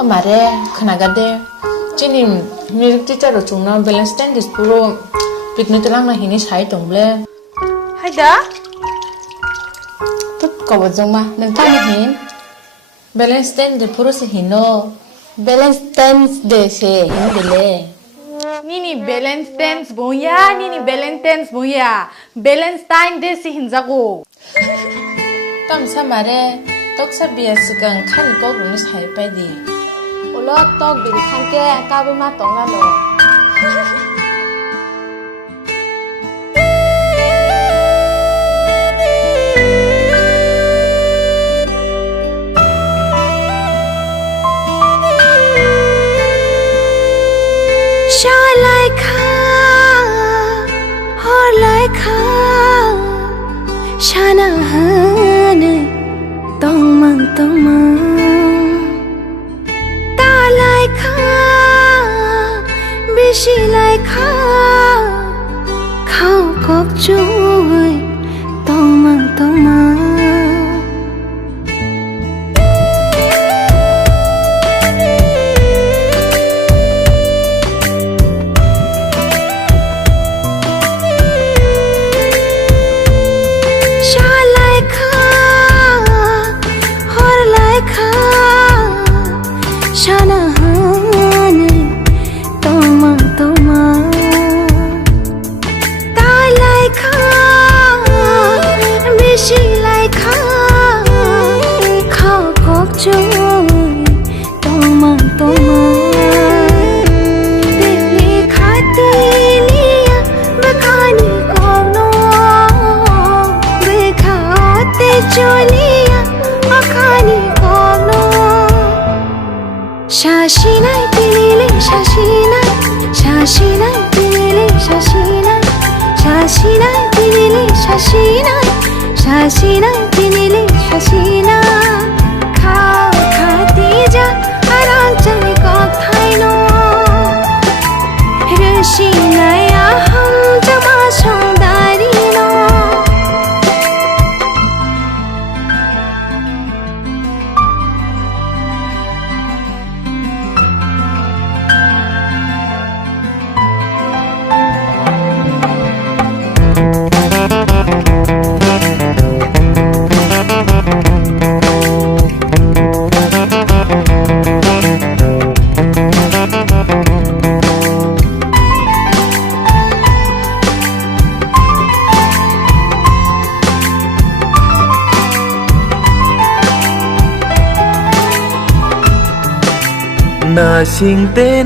Amare, Kanagade, Jinim, music teacher of Chuna, balance stand is puro, picnic along the Hinish height on Blair. Haida? Put Kawazuma, then come in. Balance stand the puro Hino. Balance stands the say, in the lay. Nini balance dance boya, Nini balance dance boya. Balance time this in Zago. Tom Samare, talk Sabia Sigan, can't go on this high by the. Olo talk the Kanke, Kabuma Tongalo. Shana hane tong mang ta lai kha bishi lai kha khao kok chui tong mang Shashinai tilile shashinai Shashinai tilile shashinai Shashinai tilile shashinai Shashinai tilile shashinai Khao khatija arang chani kok thaino Rashinai aham jama shongdarino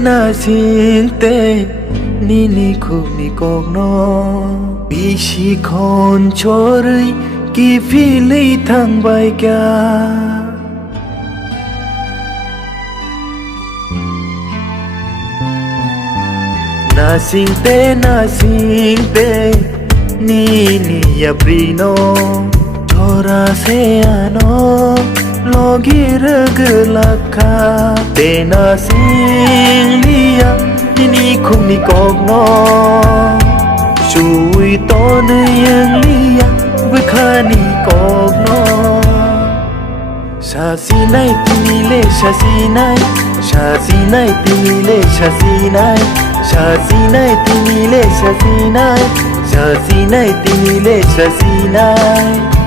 Na singte nini khub ni kok no bishi khon chorui ki philei thang bai kya na singte nini yabrino thora se ano Logir gelaka Tena sing liya Nini khung ni kok no Shui ton yang liya Bukhani kok no Shasinai tinile shasinai Shasinai tinile shasinai Shasinai tinile shasinai Shasinai tinile shasinai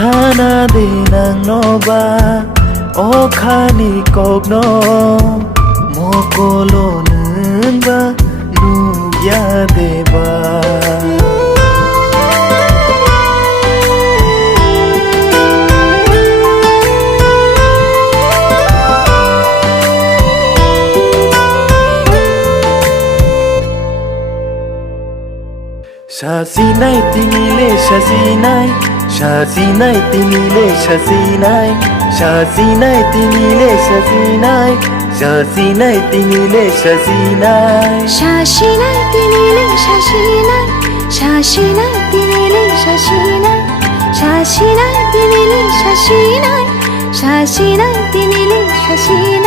Sana de nang no ba o khani kok no mokolo nang ba nu ya de ba সাজিনাই তিনিলে সাজিনাই সাজিনাই তিনিলে সাজিনাই সাজিনাই তিনিলে সাজিনাই সাজিনাই তিনিলে সাজিনাই শাসিনাই তিনিলে শাসিনাই শাসিনাই তিনিলে শাসিনাই শাসিনাই তিনিলে শাসিনাই শাসিনাই তিনিলে শাসিনাই